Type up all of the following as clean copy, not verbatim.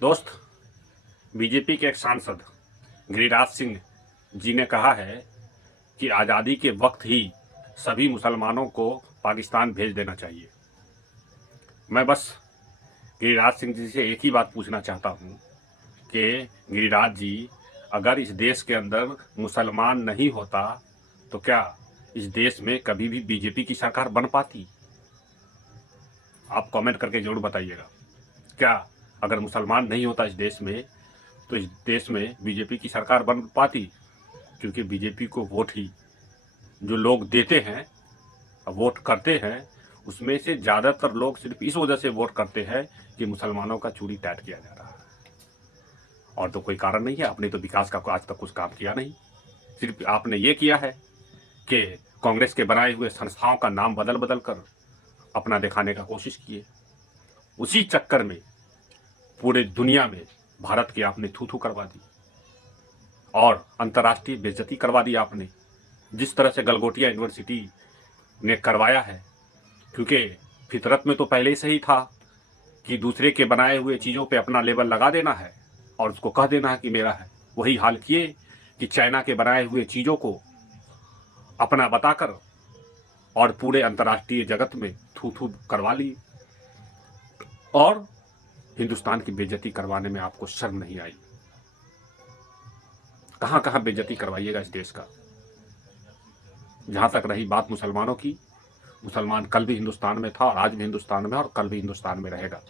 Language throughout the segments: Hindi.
दोस्त, बीजेपी के एक सांसद गिरिराज सिंह जी ने कहा है कि आज़ादी के वक्त ही सभी मुसलमानों को पाकिस्तान भेज देना चाहिए। मैं बस गिरिराज सिंह जी से एक ही बात पूछना चाहता हूँ कि गिरिराज जी, अगर इस देश के अंदर मुसलमान नहीं होता तो क्या इस देश में कभी भी बीजेपी की सरकार बन पाती? आप कमेंट करके जरूर बताइएगा। क्या अगर मुसलमान नहीं होता इस देश में तो इस देश में बीजेपी की सरकार बन पाती? क्योंकि बीजेपी को वोट ही जो लोग देते हैं, वोट करते हैं, उसमें से ज़्यादातर लोग सिर्फ इस वजह से वोट करते हैं कि मुसलमानों का चूड़ी टाइट किया जा रहा है, और तो कोई कारण नहीं है। आपने तो विकास का आज तक कुछ काम किया नहीं। सिर्फ आपने ये किया है कि कांग्रेस के बनाए हुए संस्थाओं का नाम बदल बदल कर अपना दिखाने का कोशिश किए। उसी चक्कर में पूरे दुनिया में भारत की आपने थू थू करवा दी और अंतर्राष्ट्रीय बेइज्जती करवा दी आपने, जिस तरह से गलगोटिया यूनिवर्सिटी ने करवाया है। क्योंकि फितरत में तो पहले से ही था कि दूसरे के बनाए हुए चीज़ों पे अपना लेबल लगा देना है और उसको कह देना है कि मेरा है। वही हाल किए कि चाइना के बनाए हुए चीज़ों को अपना बताकर और पूरे अंतर्राष्ट्रीय जगत में थू थू करवा ली, और हिंदुस्तान की बेइज्जती करवाने में आपको शर्म नहीं आई। कहाँ कहाँ बेइज्जती करवाइएगा इस देश का। जहाँ तक रही बात मुसलमानों की, मुसलमान कल भी हिंदुस्तान में था और आज भी हिंदुस्तान में और कल भी हिंदुस्तान में रहेगा।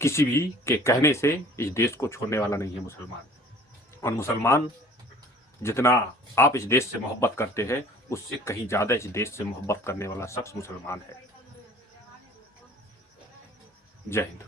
किसी भी के कहने से इस देश को छोड़ने वाला नहीं है मुसलमान। और मुसलमान जितना आप इस देश से मोहब्बत करते हैं, उससे कहीं ज़्यादा इस देश से मोहब्बत करने वाला शख्स मुसलमान है। जय हिंद।